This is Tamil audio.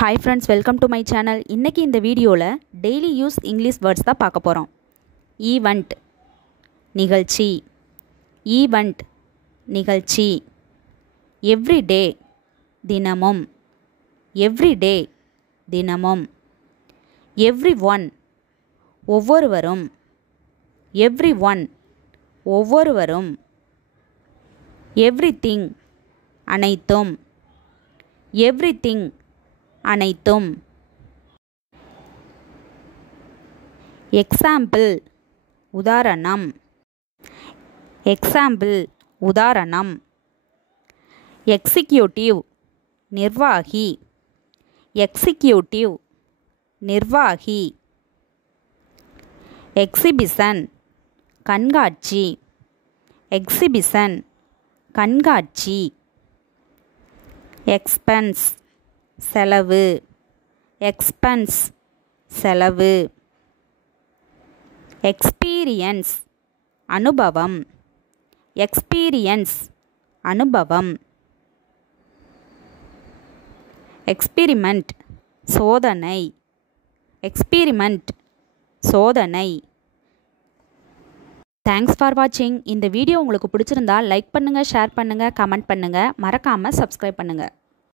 Hi friends, welcome to my channel. இன்னைக்கு இந்த வீடியோல daily use English words தான் பார்க்க போறோம். Event நிகழ்ச்சி, event நிகழ்ச்சி. Everyday தினமும், everyday தினமும். Everyone ஒவ்வொருவரும், everyone ஒவ்வொருவரும். Everything அனைத்தும், everything அனைத்தும். எக்ஸாம்பிள் உதாரணம், எக்ஸாம்பிள் உதாரணம். எக்ஸிக்யூட்டிவ் நிர்வாகி, எக்ஸிக்யூட்டிவ் நிர்வாகி. எக்ஸிபிஷன் கண்காட்சி, எக்ஸிபிஷன் கண்காட்சி. எக்ஸ்பென்ஸ் செலவு, எக்ஸ்பென்ஸ் செலவு. எக்ஸ்பீரியன்ஸ் அனுபவம், எக்ஸ்பீரியன்ஸ் அனுபவம். எக்ஸ்பிரிமெண்ட் சோதனை, எக்ஸ்பிரிமெண்ட் சோதனை. தேங்க்ஸ் ஃபார் வாட்சிங். இந்த வீடியோ உங்களுக்கு பிடிச்சிருந்தா லைக் பண்ணுங்கள், ஷேர் பண்ணுங்கள், கமெண்ட் பண்ணுங்கள், மறக்காமல் சப்ஸ்கிரைப் பண்ணுங்கள்.